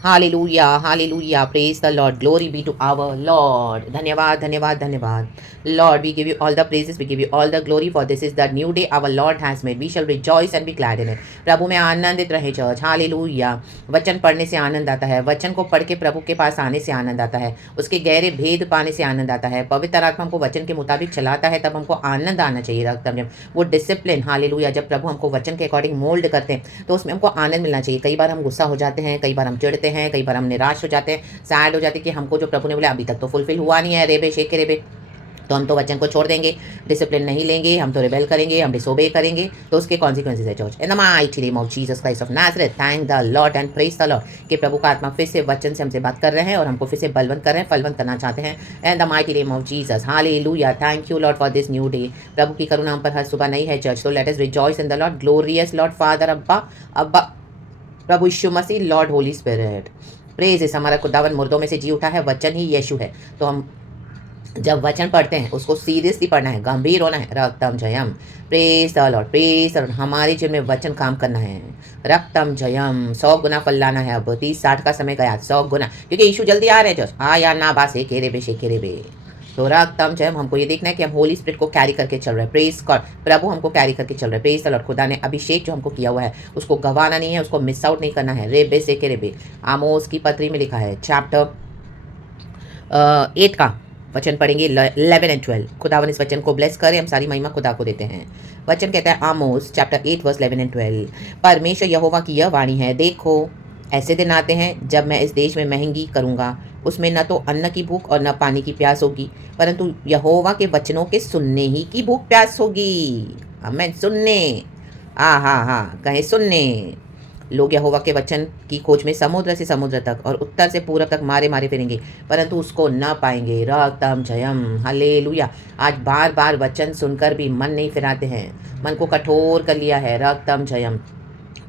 Hallelujah hallelujah praise the Lord glory be to our Lord धन्यवाद धन्यवाद धन्यवाद Lord we give you all the praises we give you all the glory for this is the new day our Lord has made we shall rejoice and be glad in it. प्रभु में आनंदित रहे church hallelujah. वचन पढ़ने से आनंद आता है, वचन को पढ़ के प्रभु के पास आने से आनंद आता है, उसके गहरे भेद पाने से आनंद आता है। पवित्र आत्मा हमको वचन के मुताबिक चलाता है, तब हमको आनंद आना चाहिए। रखता जब वो डिसिप्लिन हालेलुया, जब प्रभु हमको वचन के अकॉर्डिंग मोल्ड करते हैं तो उसमें हमको आनंद मिलना चाहिए। कई बार हम गुस्सा हो जाते हैं, कई बार हम चिढ़ते हैं, कई बार हम निराश हो जाते हैं, सैड हो जाते हैं कि हमको जो प्रभु ने बोला अभी तक तो फुलफिल हुआ नहीं है, रेबे शेके रेबे, तो हम तो वचन को छोड़ देंगे, डिसिप्लिन नहीं लेंगे, हम तो रिबेल करेंगे, हम डिसोबे करेंगे, तो उसके कॉन्सिक्वेंसेस है church. In the mighty name of Jesus Christ of Nazareth thank the Lord and praise the Lord कि प्रभु का आत्मा फिर से वचन से हमसे बात कर रहे हैं और हमको फिर से बलवंत कर रहे हैं, फलवंत करना चाहते हैं। In the mighty name of Jesus hallelujah. Thank you Lord for this new day. प्रभु की करुणा हम पर हर सुबह नहीं है चर्च, तो let us rejoice in the Lord glorious Lord father अब्बा अब्बा प्रभु यीशु मसीह लॉर्ड होली स्पिरिट। प्रेज इस हमारा खुदावन मुर्दों में से जी उठा है, वचन ही यीशु है। तो हम जब वचन पढ़ते हैं उसको सीरियसली पढ़ना है, गंभीर होना है। रक्तम जयम praise the Lord praise the Lord. हमारे जीवन में वचन काम करना है। रक्तम जयम 100 गुना फल लाना है। अब 30-60 का समय गया, 100 गुना, क्योंकि यीशु जल्दी आ रहे हैं। हाँ या ना बा से केरे बे शेकेरे बे। तो रक्तम जयम हमको ये देखना है कि हम होली स्पिरिट को कैरी करके चल रहे हैं। प्रेज गॉड, प्रभु हमको कैरी करके चल रहे हैं। Praise the Lord. खुदा ने अभिषेक जो हमको किया हुआ है उसको गंवाना नहीं है, उसको मिस आउट नहीं करना है। रे बे से के रे बे। आमोस की पत्री में लिखा है चैप्टर 8 का वचन पढ़ेंगे 11 एंड 12। खुदावन इस वचन को ब्लेस करे, हम सारी महिमा खुदा को देते हैं। वचन कहता है आमोस चैप्टर 8 वर्स 11 एंड 12, परमेश्वर यहोवा की यह वाणी है, देखो ऐसे दिन आते हैं जब मैं इस देश में महंगी करूंगा, उसमें न तो अन्न की भूख और न पानी की प्यास होगी, परंतु यहोवा के वचनों के सुनने ही की भूख प्यास होगी। आमीन। सुनने, हाँ कहें सुनने। लोग यहोवा के वचन की खोज में समुद्र से समुद्र तक और उत्तर से पूरब तक मारे मारे फिरेंगे, परंतु उसको न पाएंगे। रक्तम जयम हालेलुया। आज बार बार वचन सुनकर भी मन नहीं फिराते हैं, मन को कठोर कर लिया है। रक्तम जयम।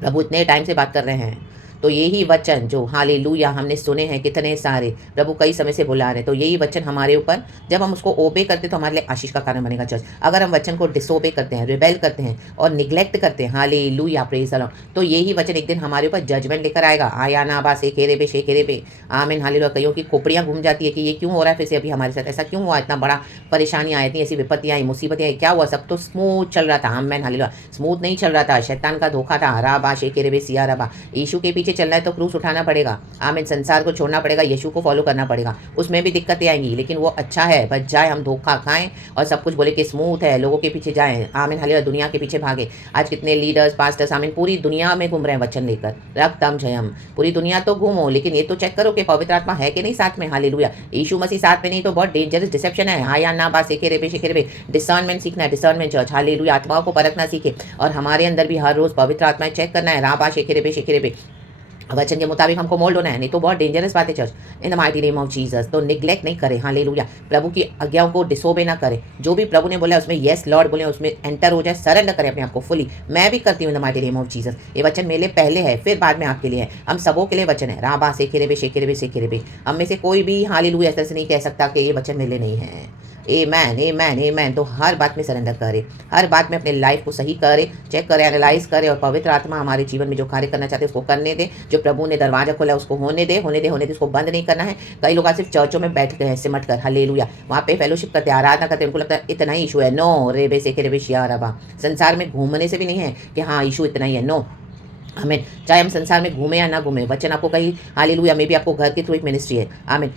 प्रभु इतने टाइम से बात कर रहे हैं, तो यही वचन जो हालेलुया हमने सुने हैं कितने सारे, प्रभु कई समय से बुला रहे हैं, तो यही वचन हमारे ऊपर जब हम उसको ओबे करते हैं तो हमारे लिए आशीष का कारण बनेगा चर्च। अगर हम वचन को डिसोबे करते हैं, रिबेल करते हैं और निग्लेक्ट करते हैं, हालेलुया प्रेज द लॉर्ड, तो यही वचन एक दिन हमारे ऊपर जजमेंट लेकर आएगा। आया ना बा से खेरे बे शेखेरे बे। आमीन हालेलुया। कईयों की खोपड़ियाँ घूम जाती है कि ये क्यों हो रहा है फिर से अभी हमारे साथ, ऐसा क्यों हुआ, इतना बड़ा परेशानी आई थी, ऐसी विपत्तियाँ आई, मुसीबतें आई, क्या हुआ, सब तो स्मूथ चल रहा था। आमीन हालेलुया। स्मूथ नहीं चल रहा था, शैतान का धोखा था। राबा शेखेरे बे सिया रबा। यीशु के पीछे चलना है तो क्रूस उठाना पड़ेगा। आमीन। संसार को छोड़ना पड़ेगा, यीशु को फॉलो करना पड़ेगा। उसमें भी दिक्कतें आएंगी, लेकिन वो अच्छा है। बच जाए हम धोखा खाएं और सब कुछ बोले कि स्मूथ है, लोगों के पीछे जाएं। आमीन हालेलुया। दुनिया के पीछे भागे। आज कितने लीडर्स पास्टर्स आमीन पूरी दुनिया में घूम रहे हैं वचन लेकर। रक्तम जयम। पूरी दुनिया तो घूमो, लेकिन ये तो चेक करो कि पवित्र आत्मा है कि नहीं साथ में। हालेलुया। यीशु मसीह साथ में नहीं तो बहुत डेंजरस डिसेप्शन है। हाँ या ना बात सेखेरे बे। डिसर्नमेंट सीखना है, डिसर्नमेंट चर्च। हालेलुया। आत्माओं को परखना सीखे और हमारे अंदर भी हर रोज पवित्र आत्माएं चेक करना है। राबा शेखेरे बे। वचन के मुताबिक हमको मोल्ड होना है, नहीं तो बहुत डेंजरस बात है church. In the mighty name of Jesus. तो निग्लेक्ट नहीं करें, हालेलुया। प्रभु की आज्ञाओं को डिसोबे ना करें। जो भी प्रभु ने बोला उसमें यस लॉर्ड बोले, उसमें एंटर हो जाए, सरेंडर करें अपने आप को फुली। मैं भी करती हूँ इन the mighty name of Jesus. ये वचन मेरे लिए पहले है, फिर बाद में आपके लिए है। हम सबों के लिए वचन है। राबा सेखेरे बे। हम में से कोई भी हालेलुया ऐसा से नहीं कह सकता कि ये वचन मेरे लिए नहीं है। A man. तो हर बात में सरेंडर करे, हर बात में अपने लाइफ को सही करे, चेक करे, एनालाइज करे और पवित्र आत्मा हमारे जीवन में जो कार्य करना चाहते हैं उसको करने दे। जो प्रभु ने दरवाजा खोला उसको होने दे, उसको बंद नहीं करना है। कई लोग आज सिर्फ चर्चों में बैठ गए हैं सिमट कर, हालेलुया। वहाँ पे फेलोशिप करते, आराधना करते, उनको लगता है इतना ही इशू है। नो रे बे से के रे बे शिया रबा। संसार में घूमने से भी नहीं है कि हाँ इशू इतना ही है। नो, आमीन। चाहे हम संसार में घूमे या ना घूमे, वचन आपको कहीं हालेलुया में भी आपको घर के थ्रू एक मिनिस्ट्री है। आमीन।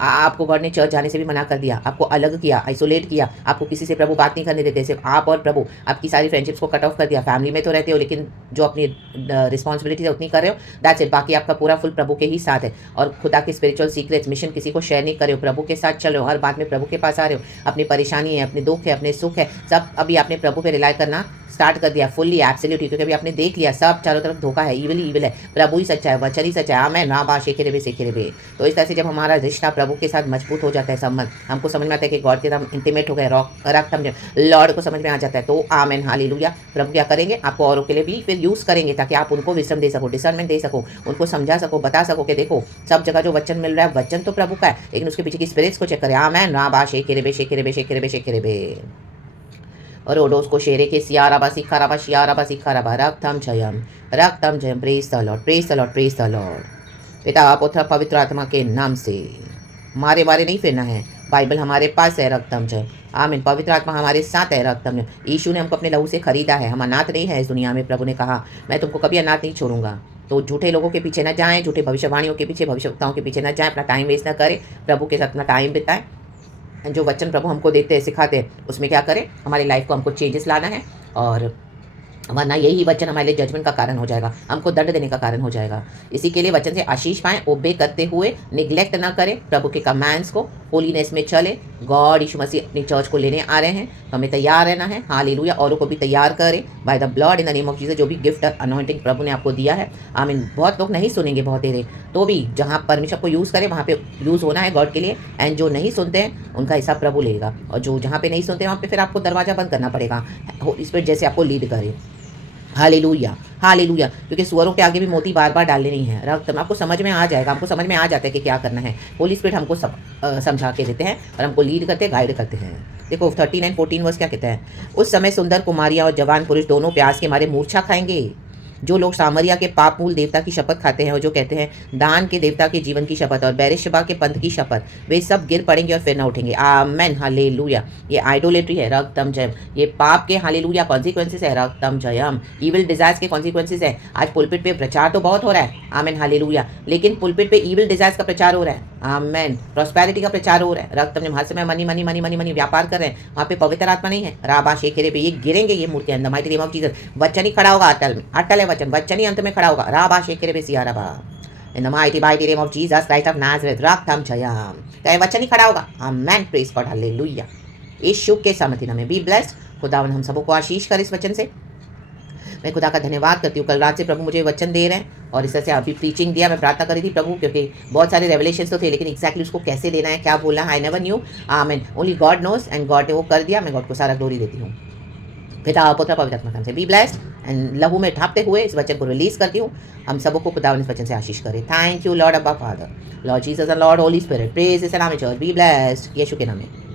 आपको गॉड ने चर्च जाने से भी मना कर दिया, आपको अलग किया, आइसोलेट किया, आपको किसी से प्रभु बात नहीं करने देते, सिर्फ आप और प्रभु। आपकी सारी फ्रेंडशिप्स को कट ऑफ कर दिया। फैमिली में तो रहते हो लेकिन जो अपनी रिस्पॉन्सिबिलिटी है उतनी कर रहे हो, दैट्स इट। बाकी आपका पूरा फुल प्रभु के ही साथ है और खुदा के स्पिरिचुअल सीक्रेट्स मिशन किसी को शेयर नहीं कर रहे हो, प्रभु के साथ चल रहे हो, हर बात में प्रभु के पास आ रहे हो। अपनी परेशानी है, अपने दुख है, अपने सुख है, सब अभी आपने प्रभु पे रिलाई करना स्टार्ट कर दिया फुल्ली एब्सोल्युटली, क्योंकि अभी आपने देख लिया सब चारों तरफ धोखा है, इविल है, प्रभु ही सच्चा है, वचन ही सच्चा है। आमीन। ना बा शेखे रे। तो इस तरह से जब हमारा रिश्ता प्रभु के साथ मजबूत हो जाता है, संबंध हमको समझ में आता है कि गॉड के साथ इंटीमेट हो गए, रक्त लॉर्ड को समझ में आ जाता है, तो आमीन हालेलुया। प्रभु क्या करेंगे, आपको औरों के लिए भी फिर यूज करेंगे ताकि आप उनको विजडम दे सको, डिसर्नमेंट दे सको, उनको समझा सको, बता सको कि देखो सब जगह जो वचन मिल रहा है वचन तो प्रभु का है, लेकिन उसके पीछे की स्पिरिट्स को चेक करें। आमीन। ना बा शेखे रे। रोडोस को शेरे के सियाराबा सिखाराबा रक्तम जयम प्रेज द लॉर्ड। पिता पुत्र पवित्र आत्मा के नाम से। मारे मारे नहीं फिरना है। बाइबल हमारे पास है, रक्तम जय। आमीन। पवित्र आत्मा हमारे साथ है, रक्तम जय। यीशु ने हमको अपने लहू से खरीदा है, हम अनाथ नहीं है इस दुनिया में। प्रभु ने कहा मैं तुमको कभी अनाथ नहीं छोड़ूंगा। तो झूठे लोगों के पीछे ना जाएं, झूठे भविष्यवाणियों के पीछे, भविष्यवक्ताओं के पीछे ना जाएं, अपना टाइम वेस्ट ना करें, प्रभु के साथ अपना टाइम बिताएं। जो वचन प्रभु हमको देते हैं, सिखाते हैं, उसमें क्या करें, हमारी लाइफ को हमको चेंजेस लाना है। और वरना यही वचन हमारे लिए जजमेंट का कारण हो जाएगा, हमको दंड देने का कारण हो जाएगा। इसी के लिए वचन से आशीष पाएं, ओबे करते हुए निग्लेक्ट ना करें प्रभु के कमांड्स को, होलीनेस में चले। गॉड यीशु मसीह अपनी चर्च को लेने आ रहे हैं, तो हमें तैयार रहना है। हालेलुया। औरों को भी तैयार करें by the blood in the name of Jesus. जो भी गिफ्ट अनॉइंटिंग प्रभु ने आपको दिया है, आमीन। बहुत लोग नहीं सुनेंगे बहुत देर, तो भी जहाँ परमेश्वर को यूज़ करें वहाँ पे यूज़ होना है गॉड के लिए। एंड जो नहीं सुनते हैं उनका हिसाब प्रभु लेगा, और जो जहाँ पे नहीं सुनते वहाँ पे फिर आपको दरवाज़ा बंद करना पड़ेगा, इस पर जैसे आपको लीड करे। Hallelujah, hallelujah. क्योंकि सुअरों के आगे भी मोती बार बार डालने नहीं है। रक्त आपको समझ में आ जाएगा, हमको समझ में आ जाता है कि क्या करना है। होली स्पिरिट हमको समझा के देते हैं और हमको लीड करते हैं, गाइड करते हैं। देखो 13 और 14 वर्ष क्या कहते हैं, उस समय सुंदर कुमारियाँ और जवान पुरुष दोनों प्यास के मारे मूर्छा खाएंगे। जो लोग सामरिया के पाप मूल देवता की शपथ खाते हैं और जो कहते हैं दान के देवता के जीवन की शपथ और बेरेशबा के पंथ की शपथ, वे सब गिर पड़ेंगे और फिर न उठेंगे। आमेन, हालेलुया। ये आइडोलेट्री है, रक्तम जयम। ये पाप के हालेलुया कॉन्सिक्वेंसेस है, रक्तम जयम। इविल डिजायर्स के कॉन्सिक्वेंसेस है। आज पुलपिट पे प्रचार तो बहुत हो रहा है, आमेन, हालेलुया, लेकिन पुलपिट पे इविल डिजायर्स का प्रचार हो रहा है, आमेन। प्रॉस्पेरिटी का प्रचार हो रहा है, रक्तम जयम। हर समय money money money money money व्यापार कर रहे हैं, वहाँ पे पवित्र आत्मा नहीं है। राबा शेखेरे पे ये गिरेंगे, ये मूर्तियां, इन the mighty name of Jesus. वचन ही खड़ा होगा अटल में, अटल है वचन, वचन ही अंत में खड़ा होगा। राबा शेखेरे पे सिया राबा, in the mighty name of Jesus Christ of Nazareth, रक्तम जयम। तो वचन ही खड़ा होगा, आमेन, प्रेज गॉड, हालेलुया। यीशु के सामर्थ्य नाम में बी ब्लेस्ड। खुदावन हम सबको आशीष कर इस वचन से। मैं खुदा का धन्यवाद करती हूँ, कल रात से प्रभु मुझे वचन दे रहे हैं और इस तरह से अभी प्रीचिंग दिया। मैं प्रार्थना करी थी प्रभु, क्योंकि बहुत सारे रेवलेशंस तो थे, लेकिन एक्जैक्टली उसको कैसे देना है, क्या बोलना है, I never knew. Amen, only God knows, and God ने वो कर दिया। मैं गॉड को सारा ग्लोरी देती हूँ। पिता पुत्र पवित्र आत्मा नाम से बी ब्लेस्ड। एंड लहू में ढापते हुए इस वचन को रिलीज करती हूँ। हम सबको खुदावन इस वचन से आशीष करे। थैंक यू लॉर्ड अब्बा father, Lord Jesus and Lord Holi spirit, praise इस नाम में चर्च, बी ब्लेस्ड, यीशु के नाम में।